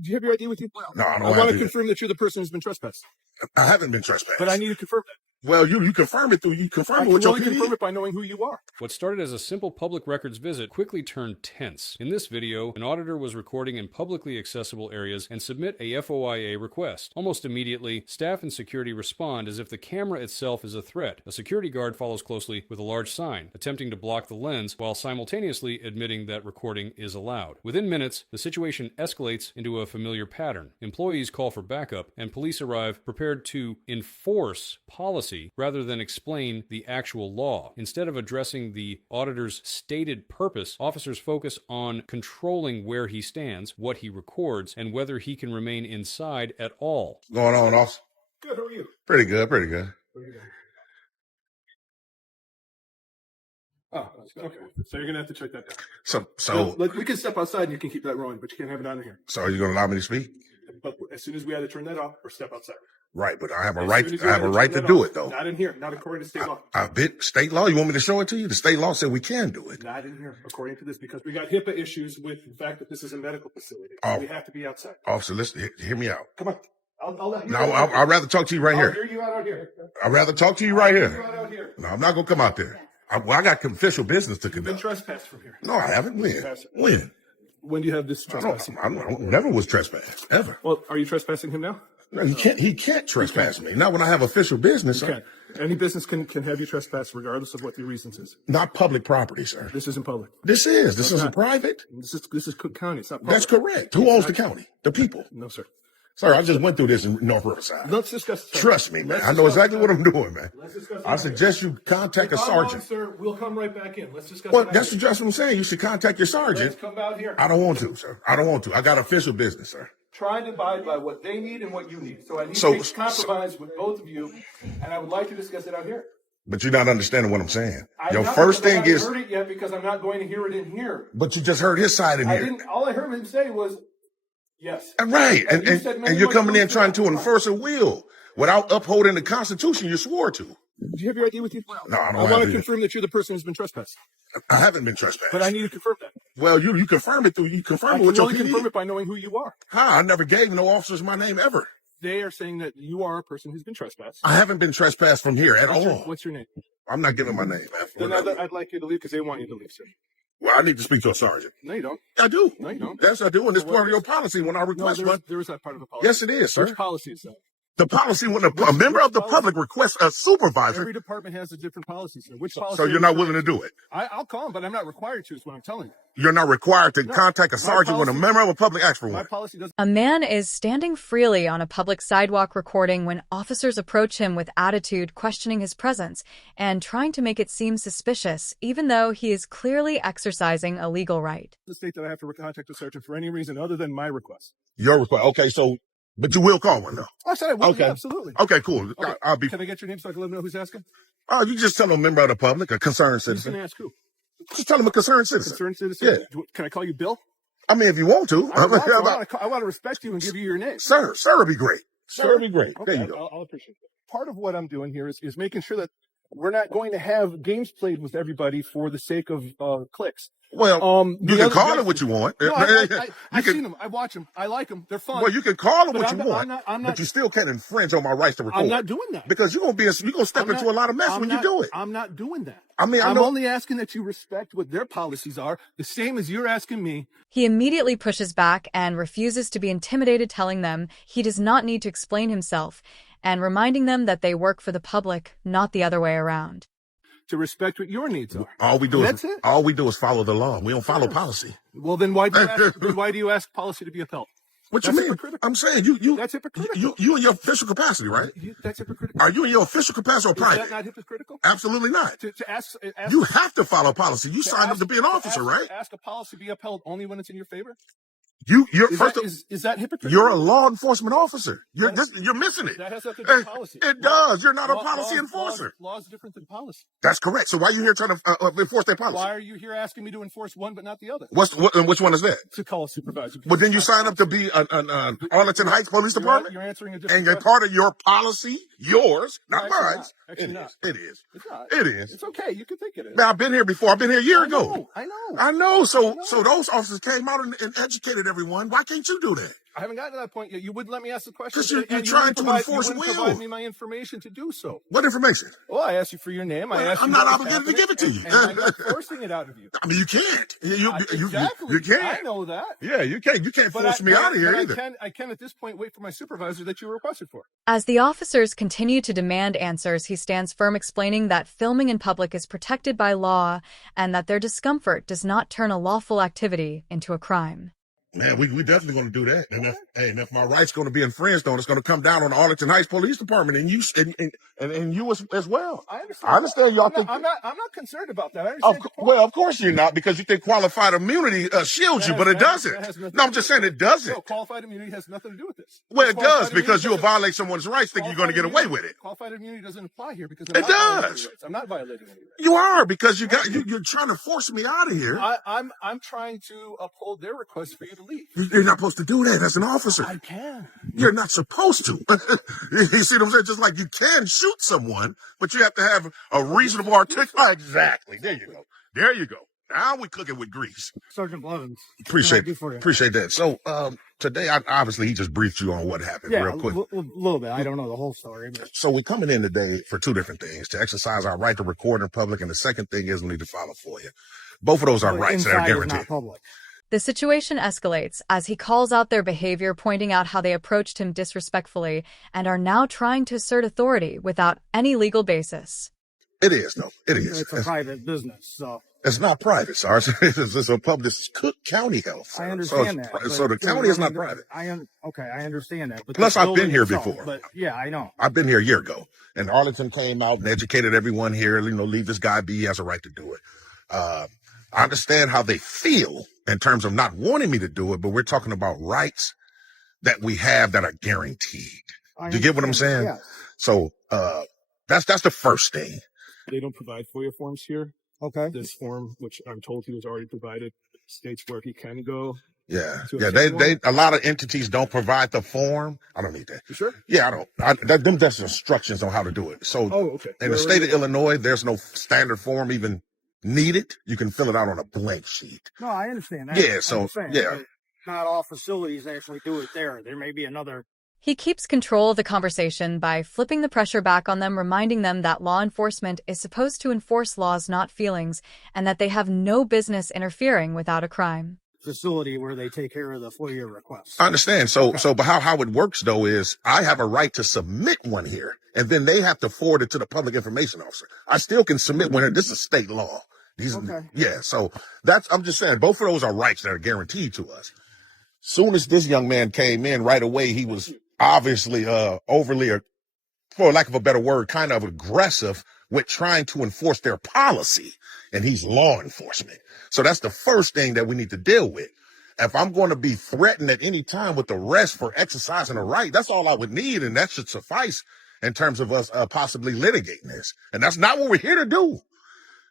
Do you have your ID with you? No, I don't I want to confirm that you're the person who's been trespassed. I haven't been trespassed. But I need to confirm that. Well, you confirm it with your only confirm it by knowing who you are. What started as a simple public records visit quickly turned tense. In this video, an auditor was recording in publicly accessible areas and submit a FOIA request. Almost immediately, staff and security respond as if the camera itself is a threat. A security guard follows closely with a large sign, attempting to block the lens while simultaneously admitting that recording is allowed. Within minutes, the situation escalates into a familiar pattern. Employees call for backup, and police arrive prepared to enforce policy rather than explain the actual law. Instead of addressing the auditor's stated purpose, officers focus on controlling where he stands, what he records, and whether he can remain inside at all. What's going on, officer? Good, how are you? Pretty good, pretty good. Oh, okay. So you're going to have to check that down. So we can step outside and you can keep that rolling, but you can't have it on here. So are you going to allow me to speak? But as soon as we either turn that off or step outside. Right, but I have a right. I have a right to do it, though. Not in here. Not according to state law. State law. You want me to show it to you? The state law said we can do it. Not in here, according to this, because we got HIPAA issues with the fact that this is a medical facility. We have to be outside. Officer, listen, hear me out. Come on. I'll let you. No, I'd rather talk to you right here. I'll hear you out here. I'd rather talk to you right here. Out here. No, I'm not gonna come out there. I got official business to conduct. You've been trespassed from here. No, I haven't. When? When do you have this trespassing? I never was trespassed ever. Well, are you trespassing him now? No, he can't trespass me. Not when I have official business, sir. Any business can have you trespass regardless of what the reasons is. Not public property, sir. This isn't public. This isn't private. This is Cook County. It's not public. That's correct. Who owns the county? The people. No, sir. Sir, I just went through this in North Riverside. Let's discuss. Trust me, man. I know exactly what I'm doing, man. I suggest you contact a sergeant. Sir, we'll come right back in. Let's discuss. Well, that's what I'm saying. You should contact your sergeant. Let's come out here. I don't want to, sir. I don't want to. I got official business, sir. Trying to abide by what they need and what you need. So I need to compromise with both of you, and I would like to discuss it out here. But you're not understanding what I'm saying. Your first thing is. I haven't heard it yet because I'm not going to hear it in here. But you just heard his side in here. All I heard him say was, yes. Right. And you're coming in trying to enforce a will without upholding the Constitution you swore to. Do you have your ID with you? No, I don't. I want to confirm that you're the person who's been trespassed. I haven't been trespassed. But I need to confirm that. Well, you confirm it with your PD. Confirm it by knowing who you are. I never gave no officers my name ever. They are saying that you are a person who's been trespassed. I haven't been trespassed from here at all. What's your name? I'm not giving my name. Then I'd like you to leave because they want you to leave, sir. Well, I need to speak to a sergeant. No, you don't. I do. No, you don't. Yes, I do. And it's part of your policy when I request one. There is that part of the policy. Yes, it is, sir. Which policy is that? The policy when a member of the public requests a supervisor. Every department has a different policy, sir. Which policy? So you're not willing to do it? I'll call him, but I'm not required to, is what I'm telling you. You're not required to contact a sergeant when a member of the public asks for one. My policy doesn't. A man is standing freely on a public sidewalk recording when officers approach him with attitude, questioning his presence, and trying to make it seem suspicious, even though he is clearly exercising a legal right. The state that I have to contact a sergeant for any reason other than my request. Your request. Okay, so, but you will call one, though. I said I will. Okay. Yeah, absolutely. Okay, cool. Okay. Can I get your name so I can let them know who's asking? Oh, you just tell them a member of the public, a concerned citizen. Who's going to ask who? Just tell them a concerned citizen. Concerned citizen? Yeah. Can I call you Bill? I mean, if you want to. I want to respect you and give you your name. Sir would be great. Sir would be great. Okay, there you go. I'll appreciate that. Part of what I'm doing here is making sure that we're not going to have games played with everybody for the sake of clicks. Well, you can call it what you want. No, I've seen them. I watch them. I like them. They're fun. Well, you can call it what you want, but you still can't infringe on my rights to record. I'm not doing that. Because you're gonna step into a lot of mess when you do it. I'm not doing that. I mean, I'm only asking that you respect what their policies are, the same as you're asking me. He immediately pushes back and refuses to be intimidated, telling them he does not need to explain himself, and reminding them that they work for the public, not the other way around. To respect what your needs are. All we do is follow the law. We don't follow policy. Well, then why do you ask policy to be upheld? What you mean? I'm saying you. That's hypocritical. You in your official capacity, right? That's hypocritical. Are you in your official capacity or private? Is that not hypocritical? Absolutely not. To ask you have to follow policy. You signed up to be an officer, right? Ask a policy be upheld only when it's in your favor. Is that hypocritical? You're a law enforcement officer. You're missing it. That has nothing to do with policy. It does. You're not a policy enforcer. Law is different than policy. That's correct. So why are you here trying to enforce that policy? Why are you here asking me to enforce one but not the other? Which one is that? To call a supervisor. But then you sign up to be an Arlington Heights Police Department? You're answering a different question. And part of your policy, yours, not mine. Actually not. It is. It's not. It is. It's okay. You can think it is. Man, I've been here before. I've been here a year ago. I know. So those officers came out and educated everybody. everyone. Why can't you do that? I haven't gotten to that point yet. You wouldn't let me ask the question. Because you're and trying to you enforce wouldn't will. provide me my information to do so. What information? Well, I asked you for your name. I Well, asked I'm you not what was obligated to give it to happening, you. and I'm not forcing it out of you. I mean, you can't. Exactly. You can't. I know that. Yeah, you can't. You can't But force me out of here either. I can at this point wait for my supervisor that you requested for. As the officers continue to demand answers, he stands firm, explaining that filming in public is protected by law and that their discomfort does not turn a lawful activity into a crime. Man, we definitely going to do that. And if my rights going to be infringed on, it's going to come down on the Arlington Heights Police Department and you as well. I understand. I understand y'all think. I'm not concerned about that. I understand. Well, of course you're not, because you think qualified immunity shields you, but it doesn't. No, I'm just saying it doesn't. No, qualified immunity has nothing to do with this. Well, it does, because you'll violate someone's rights, think you're going to get away with it. Qualified immunity doesn't apply here because it does. I'm not violating any rights. You are, because you're trying to force me out of here. I'm trying to uphold their request for you to leave. You're not supposed to do that as an officer. I can. You're not supposed to. You see what I'm saying? Just like you can shoot someone, but you have to have a reasonable articulation. Exactly. There you go. There you go. Now we cooking with grease. Sergeant Blevins. Appreciate that. So today, obviously, he just briefed you on what happened real quick. A little bit. I don't know the whole story. But. So we're coming in today for two different things: to exercise our right to record in public, and the second thing is we need to file a FOIA. Both of those are rights that are guaranteed. Not public. The situation escalates as he calls out their behavior, pointing out how they approached him disrespectfully and are now trying to assert authority without any legal basis. It is, though. It is. It's a private business, so. It's not private, Sarge. It's a public. This is Cook County Health. I understand that. So the county is not private. I understand that. But plus, I've been here before. But yeah, I know. I've been here a year ago, and Arlington came out and educated everyone here. Leave this guy be. He has a right to do it. I understand how they feel in terms of not wanting me to do it, but we're talking about rights that we have that are guaranteed. Do you get what I'm saying? Yeah. So that's the first thing. They don't provide FOIA forms here. Okay. This form, which I'm told he was already provided, states where he can go. Yeah. They a lot of entities don't provide the form. I don't need that. You sure? Yeah, I don't. That's instructions on how to do it. So okay. In the state of Illinois, there's no standard form even needed. You can fill it out on a blank sheet. No, I understand that. Yeah. So yeah. Not all facilities actually do it there. There may be another. He keeps control of the conversation by flipping the pressure back on them, reminding them that law enforcement is supposed to enforce laws, not feelings, and that they have no business interfering without a crime. Facility where they take care of the FOIA requests. I understand. But how it works though is I have a right to submit one here, and then they have to forward it to the public information officer. I still can submit one here. This is state law. Yeah. So I'm just saying both of those are rights that are guaranteed to us. Soon as this young man came in, right away he was obviously overly, for lack of a better word, kind of aggressive with trying to enforce their policy, and he's law enforcement. So that's the first thing that we need to deal with. If I'm going to be threatened at any time with arrest for exercising a right, that's all I would need, and that should suffice in terms of us possibly litigating this. And that's not what we're here to do.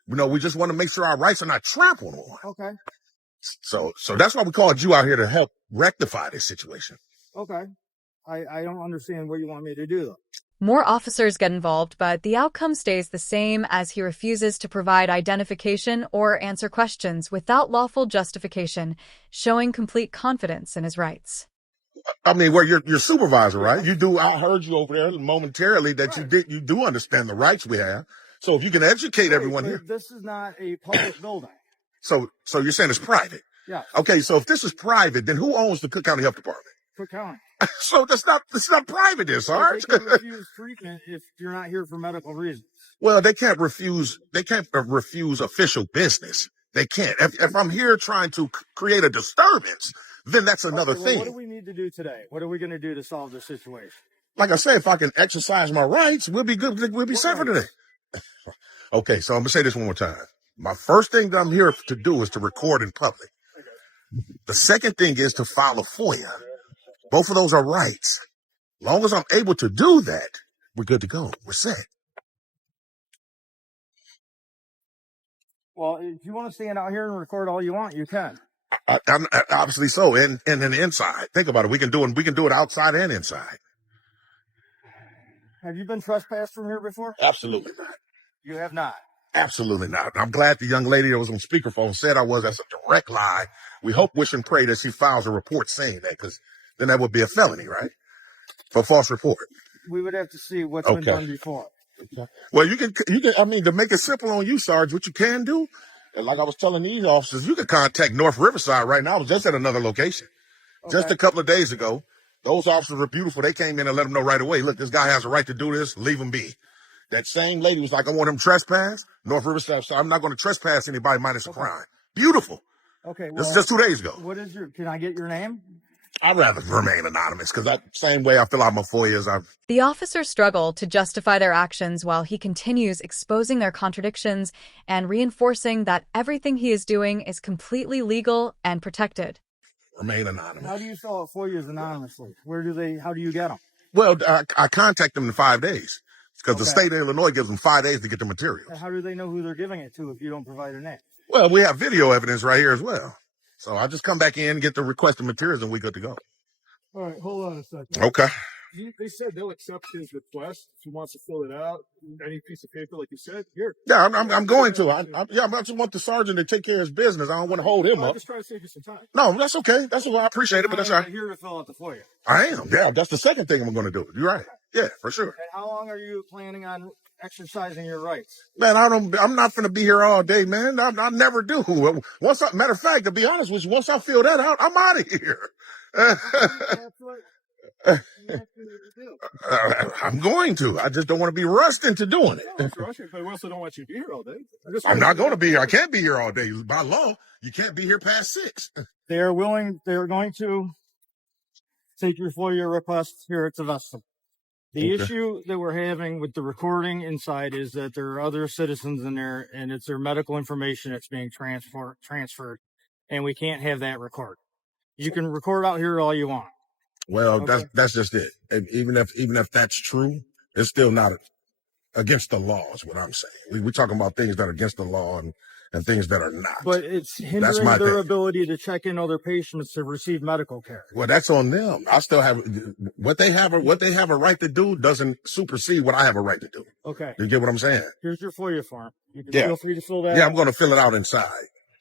We just want to make sure our rights are not trampled on. Okay. So that's why we called you out here to help rectify this situation. Okay. I don't understand what you want me to do, though. More officers get involved, but the outcome stays the same as he refuses to provide identification or answer questions without lawful justification, showing complete confidence in his rights. I mean, you're supervisor, right? I heard you over there momentarily that you do understand the rights we have. So if you can educate everyone here. This is not a public building. So you're saying it's private? Yeah. Okay, so if this is private, then who owns the Cook County Health Department? Cook County. So it's not private, then, Sarge. They can refuse treatment if you're not here for medical reasons. Well, they can't refuse official business. They can't. If I'm here trying to create a disturbance, then that's another thing. What do we need to do today? What are we going to do to solve this situation? Like I said, if I can exercise my rights, we'll be good. We'll be set for today. Okay, so I'm going to say this one more time. My first thing that I'm here to do is to record in public. The second thing is to file a FOIA. Both of those are rights. As long as I'm able to do that, we're good to go. We're set. Well, if you want to stand out here and record all you want, you can. I'm obviously so. And then inside. Think about it. We can do it outside and inside. Have you been trespassed from here before? Absolutely not. You have not. Absolutely not. I'm glad the young lady that was on speakerphone said I was. That's a direct lie. We hope, wish, and pray that she files a report saying that, because then that would be a felony, right? For false report. We would have to see what's been done before. Okay. Well, you can, I mean, to make it simple on you, Sarge, what you can do, and like I was telling these officers, you can contact North Riverside right now. I was just at another location. Just a couple of days ago. Those officers were beautiful. They came in and let them know right away, look, this guy has a right to do this. Leave him be. That same lady was like, I want him trespass. North Riverside, so I'm not going to trespass anybody minus a crime. Beautiful. Okay. Well, this is just 2 days ago. What is can I get your name? I'd rather remain anonymous because that same way I fill out my FOIAs. The officers struggle to justify their actions while he continues exposing their contradictions and reinforcing that everything he is doing is completely legal and protected. Remain anonymous. How do you fill out FOIAs anonymously? How do you get them? Well, I contact them in 5 days because the state of Illinois gives them 5 days to get the materials. How do they know who they're giving it to if you don't provide a name? Well, we have video evidence right here as well. So I just come back in, get the requested materials, and we good to go. All right, hold on a second. Okay. They said they'll accept his request if he wants to fill it out. Any piece of paper, like you said, here. Yeah, I'm going to. I just want the sergeant to take care of his business. I don't want to hold him I'm up. just trying to save you some time. No, that's okay. That's what I appreciate it, but that's all right. I'm here to fill out the FOIA. I am. Yeah, that's the second thing I'm going to do. You're right. Yeah, for sure. And how long are you planning on exercising your rights? Man, I'm not going to be here all day, man. I never do. Matter of fact, to be honest with you, once I fill that out, I'm out of here. I'm going to. I just don't want to be rushed into doing it. No, but we also don't want you to be here all day. I'm not going to be here. I can't be here all day. By law, you can't be here past 6. They're going to take your FOIA request here at the vestibule. The issue that we're having with the recording inside is that there are other citizens in there, and it's their medical information that's being transferred, and we can't have that recorded. You can record out here all you want. Well, that's just it. And even if that's true, it's still not against the law, is what I'm saying. We're talking about things that are against the law and things that are not. But it's hindering their ability to check in other patients to receive medical care. Well, that's on them. I still have what they have a right to do doesn't supersede what I have a right to do. Okay. You get what I'm saying? Here's your FOIA form. You can feel free to fill that out. Yeah, I'm going to fill it out inside.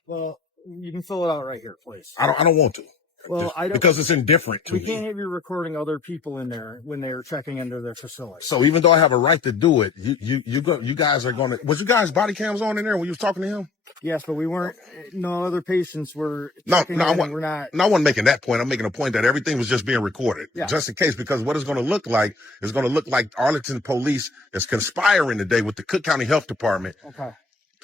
Well, you can fill it out right here, please. I don't want to. Well, I don't, because it's indifferent to me. We can't have you recording other people in there when they're checking into their facility. So even though I have a right to do it, you guys are going to. Was you guys body cams on in there when you was talking to him? Yes, but we weren't. No other patients were. We're not. I wasn't making that point. I'm making a point that everything was just being recorded, just in case. Because what it's going to look like is going to look like Arlington Police is conspiring today with the Cook County Health Department. Okay.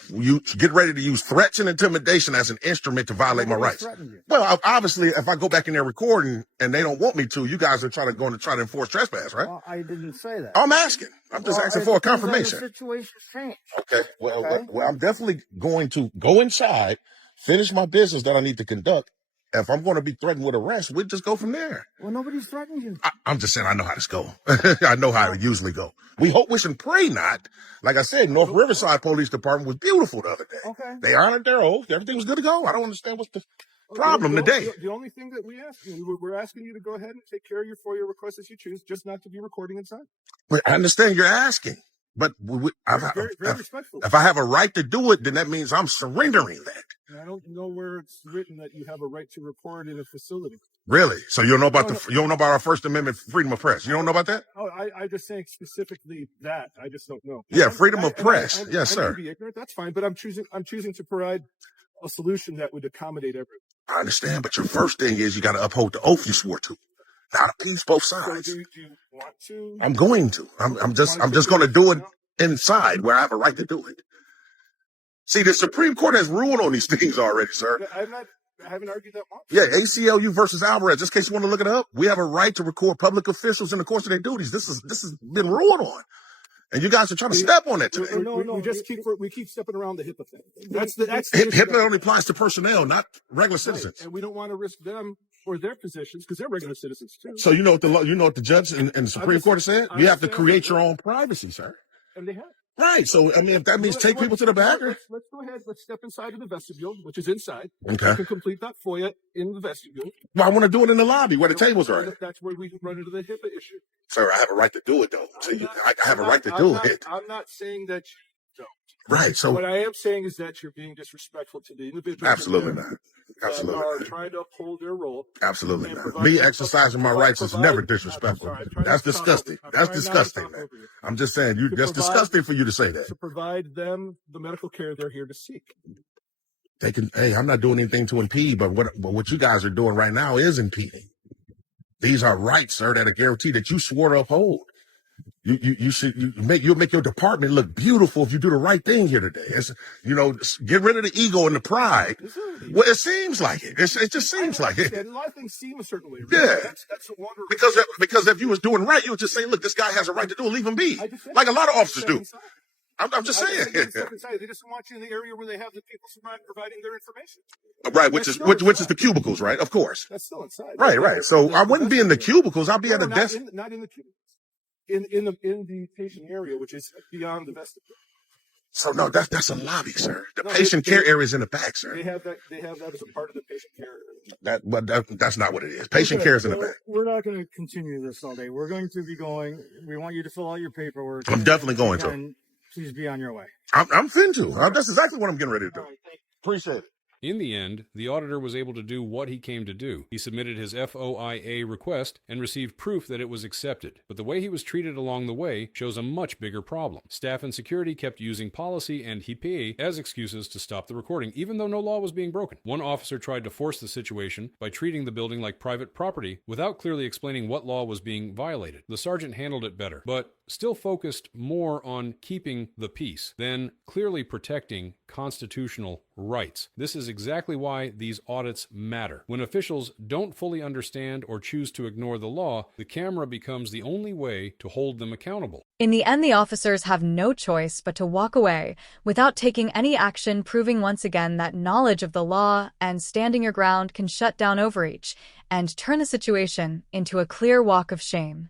You get ready to use threats and intimidation as an instrument to violate my rights. Well, obviously, if I go back in there recording and they don't want me to, you guys are going to try to enforce trespass, right? Well, I didn't say that. I'm asking. I'm just asking for a confirmation. The situation's changed. Okay. Well, I'm definitely going to go inside, finish my business that I need to conduct. If I'm going to be threatened with arrest, we'll just go from there. Well, nobody's threatening you. I'm just saying I know how this go. I know how it usually go. We hope, wish, and pray not. Like I said, North Riverside Police Department was beautiful the other day. Okay. They honored their oath. Everything was good to go. I don't understand what's the problem today. The only thing that we're asking you to go ahead and take care of your FOIA requests as you choose, just not to be recording inside. I understand you're asking, but very respectful. If I have a right to do it, then that means I'm surrendering that. And I don't know where it's written that you have a right to record in a facility. Really? So you don't know about you don't know about our First Amendment freedom of press? You don't know about that? Oh, I just saying specifically that. I just don't know. Yeah, freedom of press. Yes, sir. I may be ignorant. That's fine, but I'm choosing to provide a solution that would accommodate everyone. I understand, but your first thing is you got to uphold the oath you swore to. Not appease both sides. So do you want to? I'm going to. I'm just going to do it inside where I have a right to do it. See, the Supreme Court has ruled on these things already, sir. I haven't argued that much. Yeah, ACLU versus Alvarez. Just in case you want to look it up, we have a right to record public officials in the course of their duties. This has been ruled on, and you guys are trying to step on that today. We keep stepping around the HIPAA thing. HIPAA only applies to personnel, not regular citizens. Right. And we don't want to risk them or their positions because they're regular citizens too. So you know what the judge and the Supreme Court has said? You have to create your own privacy, sir. And they have. Right. So, I mean, if that means take people to the back. Let's go ahead. Let's step inside of the vestibule, which is inside. Okay. You can complete that FOIA in the vestibule. Well, I want to do it in the lobby where the tables are. That's where we run into the HIPAA issue. Sir, I have a right to do it, though. I have a right to do it. I'm not saying that you don't. Right. So what I am saying is that you're being disrespectful to the individual. Absolutely not. Absolutely. that are trying to uphold their role. Absolutely. And Man. provide- Me exercising my rights is provide- never I'm disrespectful. sorry, I'm trying That's not to talk disgusting. over- I'm That's trying not to disgusting, talk man. over you. I'm just saying, To that's provide- disgusting for you to say that. To provide them the medical care they're here to seek. They can, hey, I'm not doing anything to impede, but what you guys are doing right now is impeding. These are rights, sir, that are guaranteed that you swore to uphold. You'll make your department look beautiful if you do the right thing here today. It's, get rid of the ego and the pride. Well, it seems like it. It just seems like it. A lot of things seem a certain way. Yeah. That's a wonder. Because if you was doing right, you would just say, look, this guy has a right to do it, leave him be. Like a lot of officers do. I'm just saying. They just don't want you in the area where they have the people providing their information. Right, which is the cubicles, right? Of course. That's still inside. Right. So I wouldn't be in the cubicles. I'll be at a desk. Not in the cubicles. In the patient area, which is beyond the vestibule. So no, that's a lobby, sir. The patient care area is in the back, sir. They have that as a part of the patient care. That's not what it is. Patient care is in the back. We're not going to continue this all day. We're going to be going. We want you to fill out your paperwork. I'm definitely going to. And please be on your way. I'm fin to. That's exactly what I'm getting ready to do. All right, thank you. Appreciate it. In the end, the auditor was able to do what he came to do. He submitted his FOIA request and received proof that it was accepted. But the way he was treated along the way shows a much bigger problem. Staff and security kept using policy and Hiis as excuses to stop the recording, even though no law was being broken. One officer tried to force the situation by treating the building like private property without clearly explaining what law was being violated. The sergeant handled it better, but still focused more on keeping the peace than clearly protecting constitutional rights. This is exactly why these audits matter. When officials don't fully understand or choose to ignore the law, the camera becomes the only way to hold them accountable. In the end, the officers have no choice but to walk away without taking any action, proving once again that knowledge of the law and standing your ground can shut down overreach and turn the situation into a clear walk of shame.